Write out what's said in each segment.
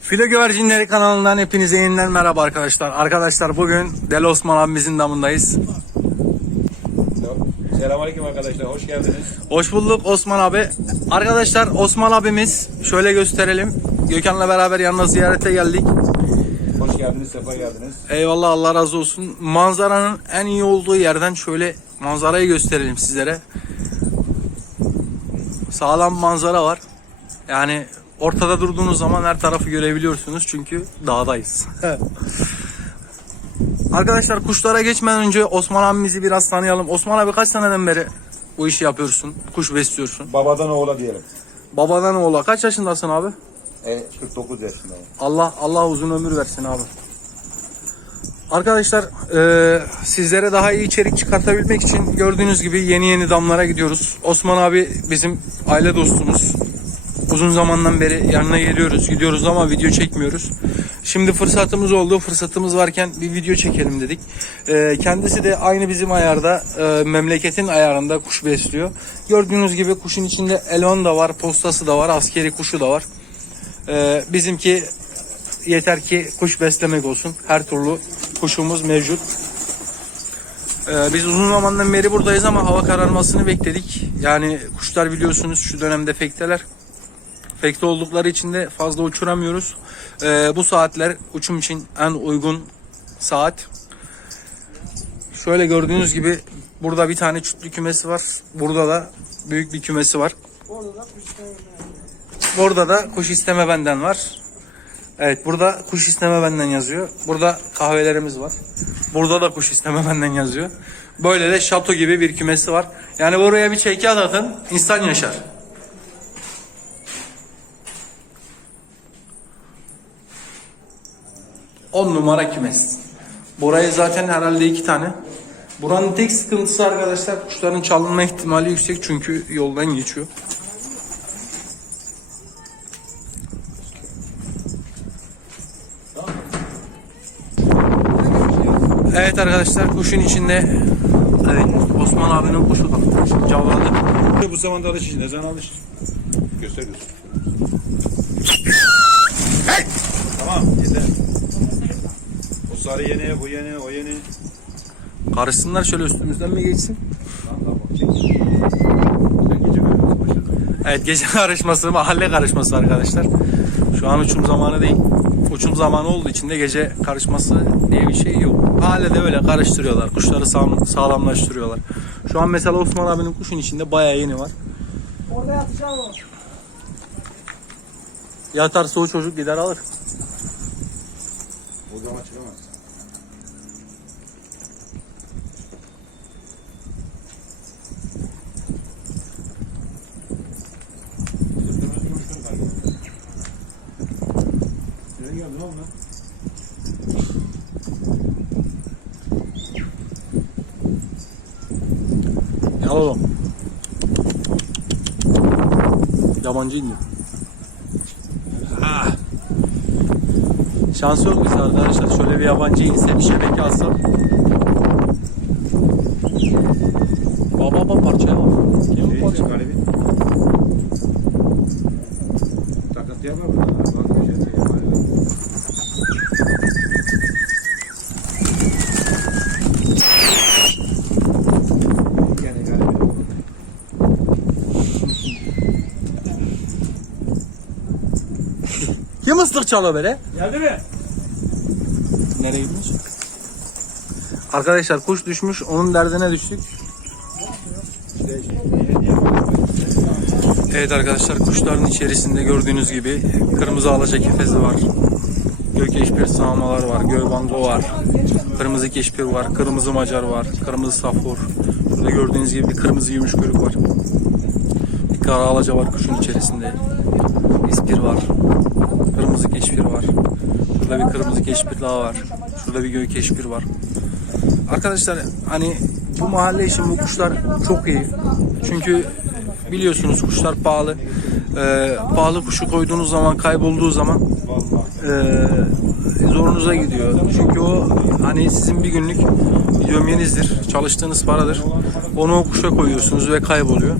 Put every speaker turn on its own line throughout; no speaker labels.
Filo Güvercinleri kanalından hepinize yeniden merhaba arkadaşlar. Arkadaşlar bugün Del Osman abimizin damındayız.
Selamünaleyküm arkadaşlar, hoş geldiniz.
Hoş bulduk Osman abi. Arkadaşlar Osman abimiz şöyle gösterelim. Gökhan'la beraber yanına ziyarete geldik.
Hoş geldiniz, sefa geldiniz.
Eyvallah Allah razı olsun. Manzaranın en iyi olduğu yerden şöyle manzarayı gösterelim sizlere. Sağlam manzara var. Yani ortada durduğunuz zaman her tarafı görebiliyorsunuz çünkü dağdayız. Arkadaşlar kuşlara geçmeden önce Osman abimizi biraz tanıyalım. Osman abi kaç seneden beri bu işi yapıyorsun? Kuş besliyorsun.
Babadan oğula diyelim.
Babadan oğula kaç yaşındasın abi?
E, 49 yaşındayım.
Allah Allah uzun ömür versin abi. Arkadaşlar e, sizlere daha iyi içerik çıkartabilmek için gördüğünüz gibi yeni yeni damlara gidiyoruz. Osman abi bizim aile dostumuz. Uzun zamandan beri yanına geliyoruz, gidiyoruz ama video çekmiyoruz. Şimdi fırsatımız oldu. Fırsatımız varken bir video çekelim dedik. E, kendisi de aynı bizim ayarda, e, memleketin ayarında kuş besliyor. Gördüğünüz gibi kuşun içinde elon da var, postası da var, askeri kuşu da var. Ee, bizimki yeter ki kuş beslemek olsun. Her türlü kuşumuz mevcut. Ee, biz uzun zamandan beri buradayız ama hava kararmasını bekledik. Yani kuşlar biliyorsunuz şu dönemde fekteler. Fekte oldukları için de fazla uçuramıyoruz. Ee, bu saatler uçum için en uygun saat. Şöyle gördüğünüz gibi burada bir tane çütlü kümesi var. Burada da büyük bir kümesi var. Burada da kuş isteme benden var. Evet burada kuş isteme benden yazıyor. Burada kahvelerimiz var. Burada da kuş isteme benden yazıyor. Böyle de şato gibi bir kümesi var. Yani buraya bir çekyat atın insan yaşar. On numara kümes. Burayı zaten herhalde iki tane. Buranın tek sıkıntısı arkadaşlar kuşların çalınma ihtimali yüksek çünkü yoldan geçiyor. Evet arkadaşlar kuşun içinde evet Osman abinin kuşu da cavladı.
Bu zamanda alış içinde, sen alış. Göster göster. Tamam, yeter. Sarı yeni, bu yeni, o yeni.
Karışsınlar şöyle üstümüzden mi geçsin? Evet gece karışması, mahalle karışması arkadaşlar. Şu an uçum zamanı değil. Uçum zamanı olduğu için de gece karışması diye bir şey yok. Mahallede öyle karıştırıyorlar. Kuşları sağlam, sağlamlaştırıyorlar. Şu an mesela Osman abinin kuşun içinde bayağı yeni var.
Orada yatacağım o.
Yatarsa o çocuk gider alır.
O zaman çıkamaz. Nereye geldin oğlum lan?
Gel oğlum. Yabancı indi. Ah. Şansı yok bize arkadaşlar. Şöyle bir yabancı inse bir şebeke alsa. Baba baba parçaya bak. Kim bu parça?
galibi. Takıntı yapar mı? Bak, bir şey yapar mı? Yani galibi.
Kim ıslık çalıyor böyle?
Geldi mi?
Nereye gitmiş? Arkadaşlar kuş düşmüş. Onun derdine düştük. Evet arkadaşlar kuşların içerisinde gördüğünüz gibi kırmızı alaca kefezi var. Gök eşpir sağmalar var. Gölbango var. Kırmızı keşpir var. Kırmızı macar var. Kırmızı safur. Şurada gördüğünüz gibi bir kırmızı gümüş kuyruk var. Bir kara alaca var kuşun içerisinde. İspir var. Kırmızı keşpir var. Şurada bir kırmızı keşpir daha var. Şurada bir gök keşpir var. Arkadaşlar hani bu mahalle için bu kuşlar çok iyi. Çünkü biliyorsunuz kuşlar pahalı. Ee, pahalı kuşu koyduğunuz zaman kaybolduğu zaman ee, zorunuza gidiyor. Çünkü o hani sizin bir günlük yömyenizdir, çalıştığınız paradır. Onu o kuşa koyuyorsunuz ve kayboluyor.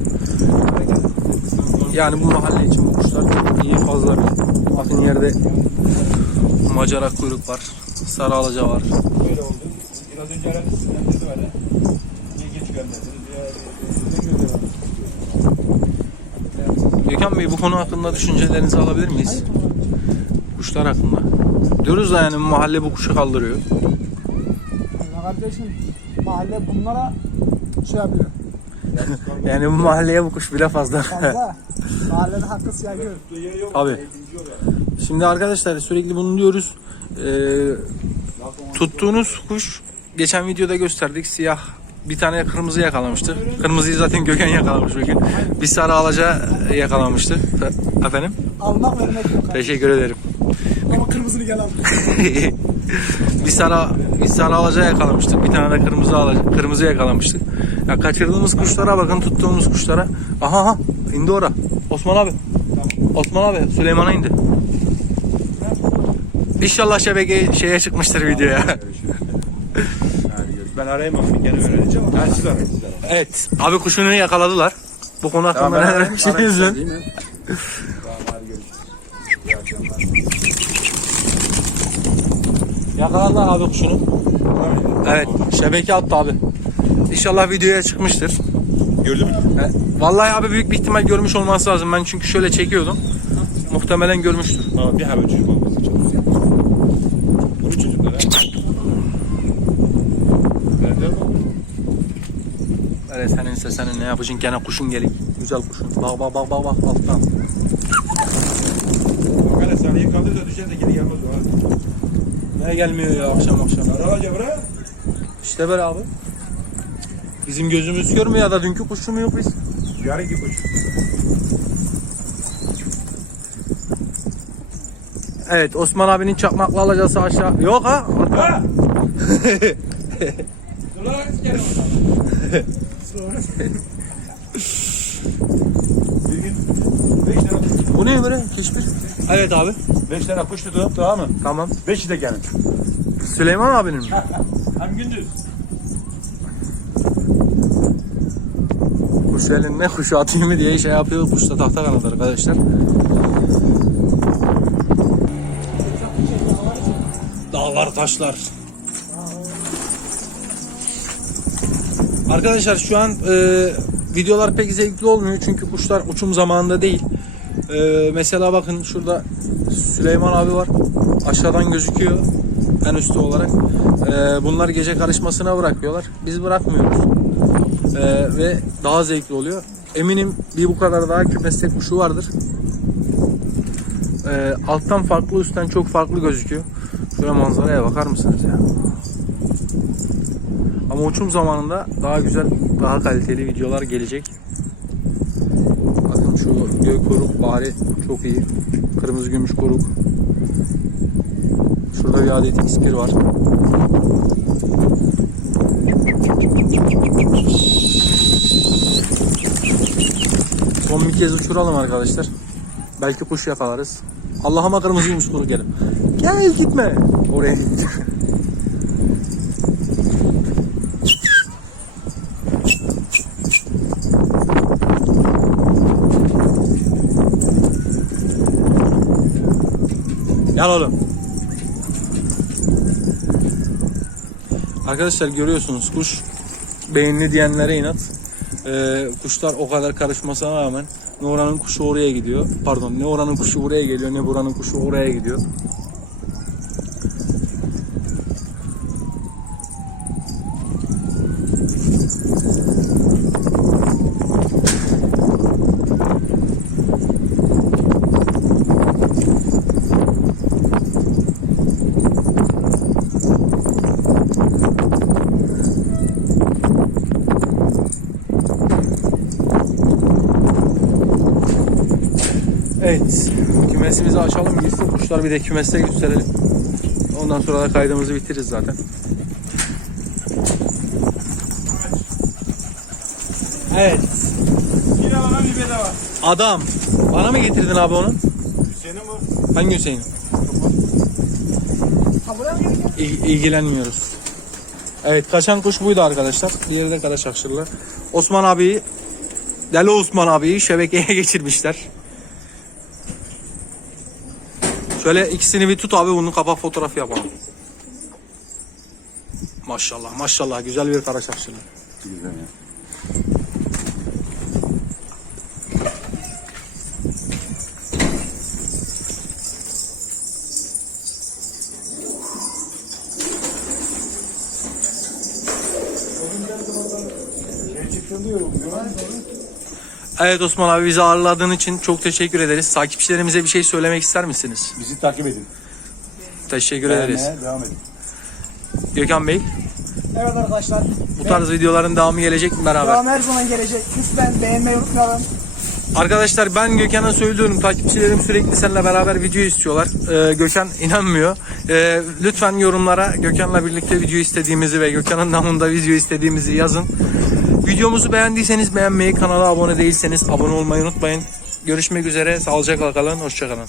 Yani bu mahalle için bu kuşlar çok iyi fazla bir. Bakın yerde macara kuyruk var. Sarı alaca var.
Böyle oldu. Biraz önce aradı sizden dedi bana. Niye geç gönderdiniz?
Gökhan Bey bu konu hakkında düşüncelerinizi alabilir miyiz? Kuşlar hakkında. Diyoruz da yani mahalle bu kuşu kaldırıyor.
Ya kardeşim mahalle bunlara şey yapıyor.
Yani bu mahalleye bu kuş bile fazla.
Fazla. Mahallede hakkı siyah gör.
Abi. Şimdi arkadaşlar sürekli bunu diyoruz. Ee, tuttuğunuz kuş geçen videoda gösterdik. Siyah bir tane kırmızı yakalamıştı. Kırmızıyı zaten Gökhan yakalamış bugün. Bir sarı alaca yakalamıştı. Efendim?
Almak vermek yok.
Teşekkür ederim.
Ama kırmızını gel al.
bir sarı bir sarı alaca yakalamıştık. Bir tane de kırmızı alaca, kırmızı yakalamıştık. Ya kaçırdığımız kuşlara bakın, tuttuğumuz kuşlara. Aha aha indi ora. Osman abi. Osman abi Süleyman'a indi. İnşallah şebeke şeye çıkmıştır videoya.
Ben arayayım abi. Gene öğreneceğim. Ha siz arayın. Siz arayın.
evet. Abi kuşunu yakaladılar. Bu konu hakkında
Tamam, ben
ne
arayayım,
demek
arayayım
istiyorsun?
değil mi? Tamam hadi görüşürüz.
Yakaladılar abi kuşunu. Evet. Şebeke attı abi. İnşallah videoya çıkmıştır.
Gördün mü?
E, Vallahi abi büyük bir ihtimal görmüş olması lazım. Ben çünkü şöyle çekiyordum. Muhtemelen görmüştür.
Ama bir haber çocuk olması çalışıyor. Bunu çocuklar ha. Nerede bu?
Evet senin ne yapacaksın gene kuşun gelik. Güzel kuşun. Bak bak bak bak bak alttan.
Bak hele saniye kaldır da düşer de geri gelmez o ha.
Ne gelmiyor ya akşam akşam.
Arabaca bırak.
İşte böyle abi. Bizim gözümüz görmüyor ya da dünkü kuşu mu yok biz?
Yarın gibi kuş.
Evet Osman abinin çakmakla alacası aşağı. Yok ha.
Ha! Dur lan gel Bir gün beş tane kuş
Bu ne böyle? Keşfir. Evet abi.
Beş tane kuş tutup tamam mı?
Tamam.
Beşi de gelin.
Süleyman abinin mi?
Hem gündüz.
Kuş elinde kuşu atayım mı diye şey yapıyor. Kuşta tahta kanadı arkadaşlar. Dağlar taşlar. Arkadaşlar şu an e, videolar pek zevkli olmuyor çünkü kuşlar uçum zamanında değil. E, mesela bakın şurada Süleyman abi var. Aşağıdan gözüküyor en üstü olarak. E, bunlar gece karışmasına bırakıyorlar. Biz bırakmıyoruz. E, ve daha zevkli oluyor. Eminim bir bu kadar daha kümeste kuşu vardır. E, alttan farklı üstten çok farklı gözüküyor. Şöyle manzaraya bakar mısınız ya? Ama uçum zamanında daha güzel, daha kaliteli videolar gelecek. Bakın şu gök koruk bari çok iyi. Kırmızı gümüş koruk. Şurada bir adet ispir var. Son bir kez uçuralım arkadaşlar. Belki kuş yakalarız. Allah'ıma kırmızı gümüş koruk yerim. Gel gitme. Oraya git. Gel oğlum. Arkadaşlar görüyorsunuz kuş beyinli diyenlere inat. Ee, kuşlar o kadar karışmasına rağmen ne oranın kuşu oraya gidiyor. Pardon ne oranın kuşu buraya geliyor ne buranın kuşu oraya gidiyor. Evet. Kümesimizi açalım gitsin. Kuşlar bir de kümeste gösterelim. Ondan sonra da kaydımızı bitiririz zaten. Evet.
Yine bana bir bedava.
Adam. Bana mı getirdin abi onu?
Hüseyin'in bu.
Hangi Hüseyin? İl- ilgilenmiyoruz. Evet kaçan kuş buydu arkadaşlar. Diğeri de kara şakşırlı. Osman abiyi Deli Osman abiyi şebekeye geçirmişler. Şöyle ikisini bir tut abi bunun kapak fotoğrafı yapalım. Maşallah maşallah güzel bir kara şapşırlı.
Güzel ya.
Evet Osman abi bizi ağırladığın için çok teşekkür ederiz. Takipçilerimize bir şey söylemek ister misiniz?
Bizi takip edin.
Teşekkür ederiz.
Beğenmeye devam edin.
Gökhan Bey
Evet arkadaşlar.
bu tarz videoların devamı gelecek mi beraber?
Devam her zaman gelecek. Lütfen beğenmeyi unutmayalım.
Arkadaşlar ben Gökhan'a söylüyorum takipçilerim sürekli seninle beraber video istiyorlar. Ee, Gökhan inanmıyor. Ee, lütfen yorumlara Gökhan'la birlikte video istediğimizi ve Gökhan'ın namında video istediğimizi yazın. Videomuzu beğendiyseniz beğenmeyi, kanala abone değilseniz abone olmayı unutmayın. Görüşmek üzere, sağlıcakla kalın, hoşçakalın.